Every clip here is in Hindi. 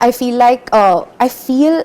I feel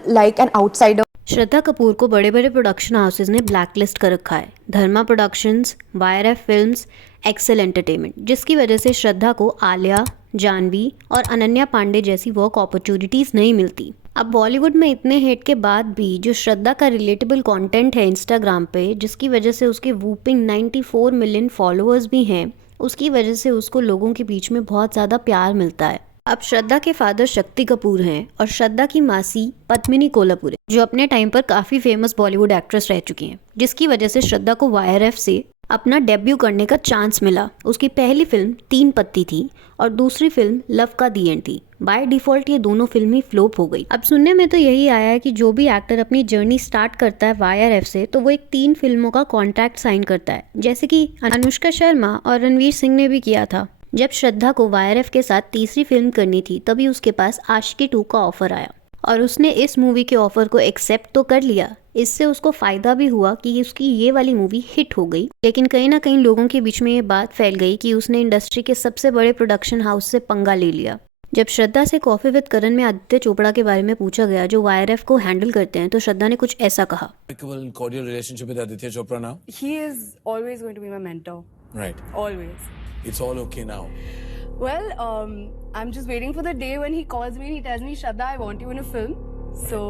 like an outsider. Shraddha Kapoor को बड़े बड़े प्रोडक्शन हाउसेज ने ब्लैकलिस्ट कर रखा है। धर्मा प्रोडक्शंस, वायरएफ फिल्म्स, एक्सेल एंटरटेनमेंट, जिसकी वजह से श्रद्धा को आलिया, जानवी और अनन्या पांडे जैसी वर्क अपॉर्चुनिटीज़ नहीं मिलती। अब बॉलीवुड में इतने हिट के बाद भी जो श्रद्धा का रिलेटेबल कंटेंट है इंस्टाग्राम पे, जिसकी वजह से उसके वूपिंग 94 मिलियन फॉलोअर्स भी हैं, उसकी वजह से उसको लोगों के बीच में बहुत ज़्यादा प्यार मिलता है। अब श्रद्धा के फादर शक्ति कपूर हैं और श्रद्धा की मासी पद्मिनी कोल्हापुर है, जो अपने टाइम पर काफ़ी फेमस बॉलीवुड एक्ट्रेस रह चुकी हैं, जिसकी वजह से श्रद्धा को वायरएफ से अपना डेब्यू करने का चांस मिला। उसकी पहली फिल्म तीन पत्ती थी और दूसरी फिल्म लव का दी एंड थी। बाय डिफॉल्ट ये दोनों फिल्में फ्लॉप हो गई। अब सुनने में तो यही आया है कि जो भी एक्टर अपनी जर्नी स्टार्ट करता है वायरएफ से, तो वो एक 3 फिल्मों का कॉन्ट्रैक्ट साइन करता है, जैसे कि अनुष्का शर्मा और रणवीर सिंह ने भी किया था। जब श्रद्धा को वायरएफ के साथ तीसरी फिल्म करनी थी, तभी उसके पास आशिकी 2 का ऑफर आया और उसने इस मूवी के ऑफर को एक्सेप्ट तो कर लिया। इससे उसको फ़ायदा भी हुआ कि उसकी ये वाली मूवी हिट हो गई, लेकिन कहीं ना कहीं लोगों के बीच में ये बात फैल गई कि उसने इंडस्ट्री के सबसे बड़े प्रोडक्शन हाउस से पंगा ले लिया। जब श्रद्धा से कॉफी विद करण में आदित्य चोपड़ा के बारे में पूछा गया, जो वायरएफ को हैंडल करते हैं, तो श्रद्धा ने कुछ ऐसा कहा। Cordial relationship with Aditya Chopra now? He is always going to be my mentor. Right. Always. It's all okay now. Well, I'm just waiting for the day when he calls me and he tells me, Shraddha, I want you in a film. So,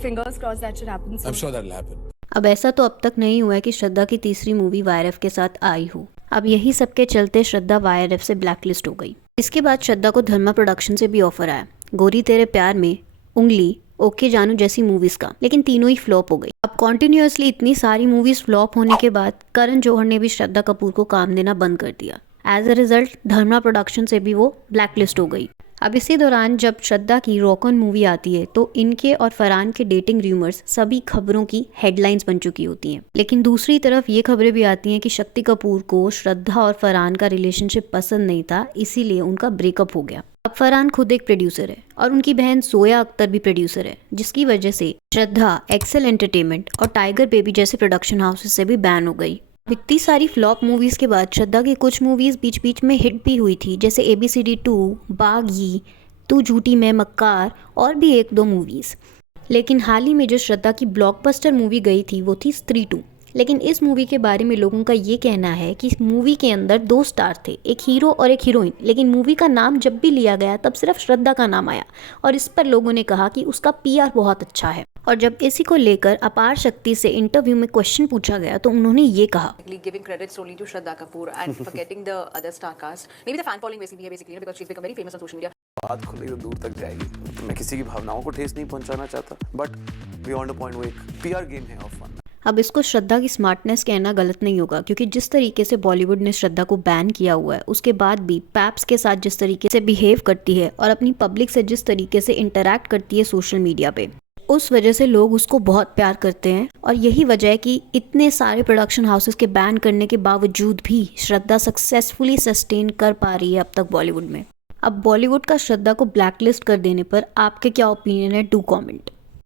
fingers crossed that should happen soon. I'm sure that'll happen. अब ऐसा तो अब तक नहीं हुआ है कि श्रद्धा की तीसरी मूवी वायरएफ के साथ आई हो। अब यही सब के चलते श्रद्धा वायरएफ से ब्लैकलिस्ट हो गई। इसके बाद श्रद्धा को धर्मा प्रोडक्शन से भी ऑफर आया, गोरी तेरे प्यार में, उंगली, ओके जानू जैसी मूवीज का, लेकिन तीनों ही फ्लॉप हो गई। अब कॉन्टिन्यूसली इतनी सारी मूवीज फ्लॉप होने के बाद करण जौहर ने भी श्रद्धा कपूर को काम देना बंद कर दिया। As a result Dharma production से भी वो ब्लैकलिस्ट हो गई। अब इसी दौरान जब श्रद्धा की रॉक ऑन मूवी आती है, तो इनके और फरहान के डेटिंग रूमर्स सभी खबरों की हेडलाइंस बन चुकी होती हैं। लेकिन दूसरी तरफ ये खबरें भी आती हैं कि शक्ति कपूर को श्रद्धा और फरहान का रिलेशनशिप पसंद नहीं था, इसीलिए उनका ब्रेकअप हो गया। अब फरहान खुद एक प्रोड्यूसर है और उनकी बहन सोया अख्तर भी प्रोड्यूसर है, जिसकी वजह से श्रद्धा एक्सेल एंटरटेनमेंट और टाइगर बेबी जैसे प्रोडक्शन हाउसेस से भी बैन हो गई। इतनी सारी फ्लॉप मूवीज़ के बाद श्रद्धा की कुछ मूवीज़ बीच बीच में हिट भी हुई थी, जैसे ABCD 2, बागी, तू झूठी मैं मक्कार और भी 1-2 मूवीज़। लेकिन हाल ही में जो श्रद्धा की ब्लॉकबस्टर मूवी गई थी, वो थी स्त्री 2। लेकिन इस मूवी के बारे में लोगों का ये कहना है कि इस मूवी के अंदर 2 स्टार थे, एक हीरो और एक हीरोइन, लेकिन मूवी का नाम जब भी लिया गया तब सिर्फ श्रद्धा का नाम आया और इस पर लोगों ने कहा कि उसका PR बहुत अच्छा है। और जब इसी को लेकर अपार शक्ति से इंटरव्यू में क्वेश्चन पूछा गया, तो उन्होंने ये कहा, giving credits only to Shraddha Kapoor and forgetting the other star cast. Maybe the fan following basically because she's become very famous on social media. बात खुलेगी तो दूर तक जाएगी। मैं किसी की भावनाओं को ठेस नहीं पहुंचाना चाहता, बट बियॉन्ड अ पॉइंट वो एक PR गेम है ऑफ फन। अब इसको श्रद्धा की स्मार्टनेस कहना गलत नहीं होगा, क्योंकि जिस तरीके से बॉलीवुड ने श्रद्धा को बैन किया हुआ है, उसके बाद भी पैप्स के साथ जिस तरीके से बिहेव करती है और अपनी पब्लिक से जिस तरीके से इंटरैक्ट करती है सोशल मीडिया पे, उस वजह से लोग उसको बहुत प्यार करते हैं। और यही वजह है कि इतने सारे प्रोडक्शन हाउसेस के बैन करने के बावजूद भी श्रद्धा सक्सेसफुली सस्टेन कर पा रही है अब तक बॉलीवुड में। अब बॉलीवुड का श्रद्धा को ब्लैकलिस्ट कर देने पर आपके क्या ओपिनियन है? Do comment.